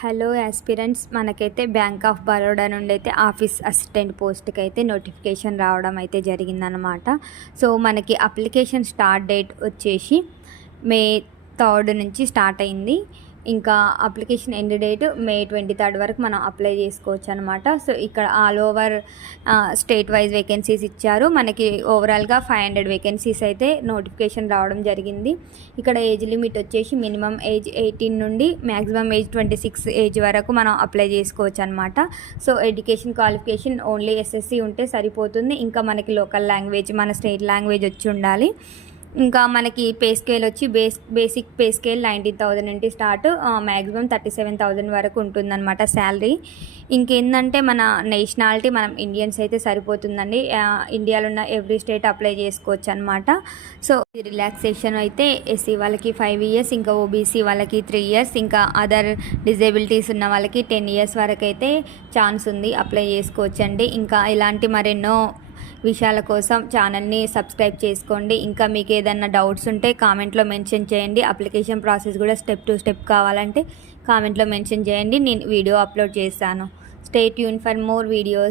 Hello aspirants, మనకైతే bank of Baroda నుండి అయితే ఆఫీస్ అసిస్టెంట్ పోస్ట్కి అయితే నోటిఫికేషన్ రావడం అయితే జరిగిందనమాట. సో మనకి అప్లికేషన్ స్టార్ట్ డేట్ వచ్చేసి మే 3 నుంచి స్టార్ట్ అయింది. ఇంకా అప్లికేషన్ ఎండ్ డేట్ మే 23 వరకు మనం అప్లై చేసుకోవచ్చు అనమాట. సో ఇక్కడ all over state wise vacancies ఇచ్చారు. మనకి ఓవరాల్గా 500 వేకెన్సీస్ అయితే నోటిఫికేషన్ రావడం జరిగింది. ఇక్కడ ఏజ్ లిమిట్ వచ్చేసి మినిమం ఏజ్ 18 నుండి మ్యాక్సిమం ఏజ్ 26 ఏజ్ వరకు మనం అప్లై చేసుకోవచ్చు అనమాట. So education qualification only SSC ఉంటే సరిపోతుంది. ఇంకా మనకి లోకల్ లాంగ్వేజ్, మన స్టేట్ లాంగ్వేజ్ వచ్చి ఉండాలి. ఇంకా మనకి పే స్కేల్ వచ్చి బేసిక్ పే స్కేల్ 19,000 నుండి స్టార్ట్, మ్యాక్సిమం 37,000 వరకు ఉంటుందన్నమాట శాలరీ. ఇంకేంటంటే మన నేషనాలిటీ మనం ఇండియన్స్ అయితే సరిపోతుందండి. ఇండియాలో ఉన్న ఎవ్రీ స్టేట్ అప్లై చేసుకోవచ్చు అనమాట. సో రిలాక్సేషన్ అయితే ఎస్సీ వాళ్ళకి 5 ఇయర్స్, ఇంకా ఓబీసీ వాళ్ళకి 3 ఇయర్స్, ఇంకా అదర్ డిజేబిలిటీస్ ఉన్న వాళ్ళకి 10 ఇయర్స్ వరకు అయితే ఛాన్స్ ఉంది, అప్లై చేసుకోవచ్చండి. ఇంకా ఇలాంటి మరెన్నో విషయాల కోసం ఛానల్ని సబ్స్క్రైబ్ చేసుకోండి. ఇంకా మీకు ఏదైనా డౌట్స్ ఉంటే కామెంట్లో మెన్షన్ చేయండి. అప్లికేషన్ ప్రాసెస్ కూడా స్టెప్ టు స్టెప్ కావాలంటే కామెంట్లో మెన్షన్ చేయండి, నేను వీడియో అప్లోడ్ చేస్తాను. Stay tune for more videos.